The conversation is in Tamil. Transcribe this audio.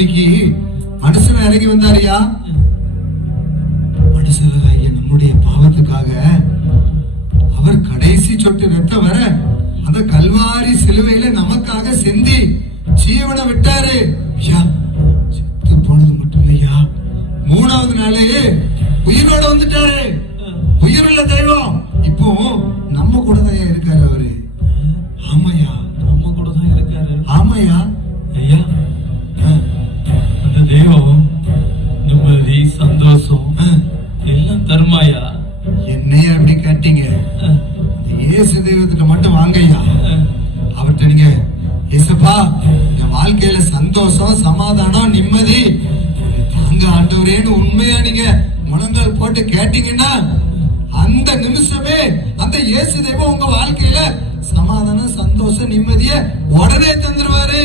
பூமிக்கு மனுஷன் இறங்கி வந்தாரியா. மனுஷனாகிய நம்முடைய பாவத்துக்காக அவர் கடைசி சொட்டு ரத்தம் வர அந்த கல்வாரி சிலுவையில நமக்காக சிந்தி ஜீவனை விட்டாரு. செத்து போனது மட்டும் இல்லையா, மூணாவது நாளே உயிரோட வந்துட்டாரு. உயிருள்ள தெய்வம் இப்போ நம்ம கூட தான் இருக்காரு அவரு. ஆமையா, நம்ம கூட தான் இருக்காரு. ஆமையா ஐயா, அந்த தெய்வம் நிம்மதி சந்தோஷம் எல்லாம் தருமாயா. என்னையா அப்படி கேட்டீங்க? இயேசு தெய்வத்திட்ட மட்டும் வாங்கய்யா. அவர்கிட்ட நீங்க இயேசுப்பா என் வாழ்க்கையில சந்தோஷம் சமாதானம் நிம்மதி தாங்க ஆண்டவரேன்னு உண்மையா நீங்க முழங்கால் போட்டு கேட்டீங்கன்னா அந்த நிமிஷமே அந்த இயேசு தெய்வம் உங்க வாழ்க்கையில சமாதானம் சந்தோஷம் நிம்மதிய உடனே தந்துருவாரு.